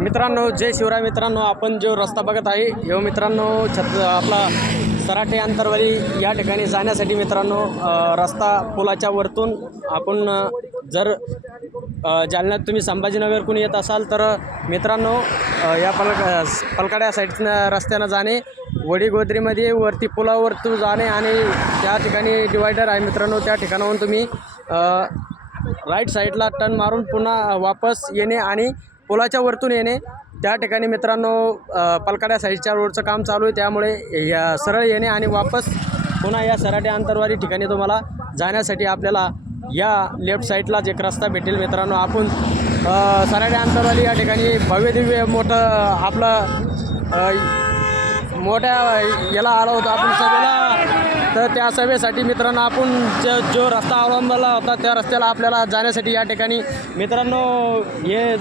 मित्रांनो जय शिवराय मित्रांनो, आपण जो रस्ता बघत आहे यो मित्रांनो आपला सराटे अंतरवाली या ठिकाणी जाण्यासाठी मित्रांनो रस्ता पुलाच्या वरतून आपण जर जालन्यात तुम्ही संभाजीनगरकडून येत असाल तर मित्रांनो या पलकाड्या साईडनं रस्त्यानं जाणे, वडीगोद्रीमध्ये वरती पुलावरतून जाणे आणि त्या ठिकाणी डिवायडर आहे मित्रांनो, त्या ठिकाणाहून तुम्ही राईट साईडला टर्न मारून पुन्हा वापस येणे आणि पुलाच्या वरतून येणे। त्या ठिकाणी मित्रांनो पलकाड्या साईडच्या रोडचं काम चालू आहे, त्यामुळे या सरळ येणे आणि वापस पुन्हा या सराटे अंतरवाली ठिकाणी तुम्हाला जाण्यासाठी आपल्याला या लेफ्ट साईडलाच एक रस्ता भेटेल मित्रांनो। आपण सराटे अंतरवाली या ठिकाणी भव्य दिव्य मोठं आपलं मोठ्या याला आलो होतो आपण सभेला, तर त्या सभेसाठी मित्रांनो आपण जो रस्ता अवलंबला होता त्या रस्त्याला आपल्याला जाण्यासाठी या ठिकाणी मित्रांनो हे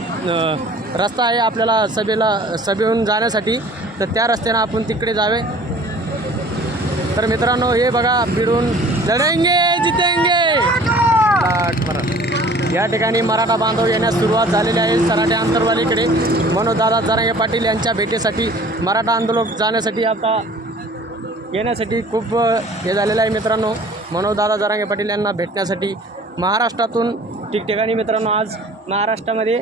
रस्ता आहे आपल्याला सभेहून जाण्यासाठी, तर त्या रस्त्यानं आपण तिकडे जावे। तर मित्रांनो हे बघा भिडून लढेंगे जितेंगे या ठिकाणी मराठा बांधव येण्यास सुरुवात झालेली आहे सराटे अंतरवालीकडे। मनोजदादा जरांगे पाटील यांच्या भेटीसाठी मराठा आंदोलक जाण्यासाठी आता येण्यासाठी खूप हे झालेलं आहे मित्रांनो। मनोजदादा जरांगे पाटील यांना भेटण्यासाठी महाराष्ट्रातून ठिकठिकाणी मित्रांनो आज महाराष्ट्रामध्ये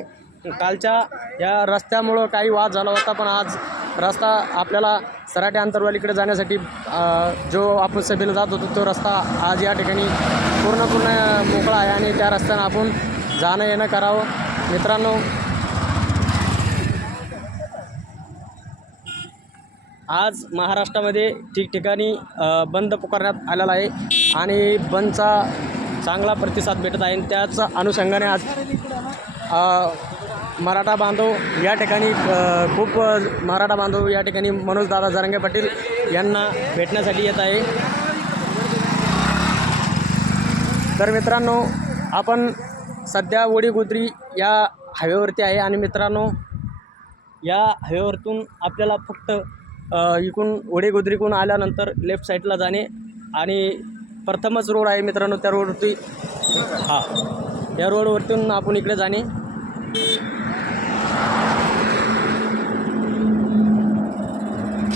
कालच्या या रस्त्यामुळं काही वाद झाला होता, पण आज रस्ता आपल्याला सराटे अंतरवालीकडे जाण्यासाठी जो आपण सभेला जात होतो तो रस्ता आज या ठिकाणी पूर्ण मोकळा आहे आणि त्या रस्त्यानं आपण जाणं येणं करावं मित्रांनो। आज महाराष्ट्रामध्ये ठिकठिकाणी बंद पुकारण्यात आलेला आहे आणि बंदचा चांगला प्रतिसाद भेटत आहे, त्याच अनुषंगाने आज मराठा बांधव या ठिकाणी खूप मराठा बांधव या ठिकाणी मनोजदादा जरांगे पाटील यांना भेटण्यासाठी येत आहे। तर मित्रांनो आपण सध्या वडीगोद्री या हायवेवरती आहे आणि मित्रांनो या हायवेवरतून आपल्याला फक्त इकडून वडीगोद्रीकडून आल्यानंतर लेफ्ट साईडला जाणे आणि प्रथमच रोड आहे मित्रांनो, त्या रोडवरती या रोडवरतून आपण इकडे जाणे।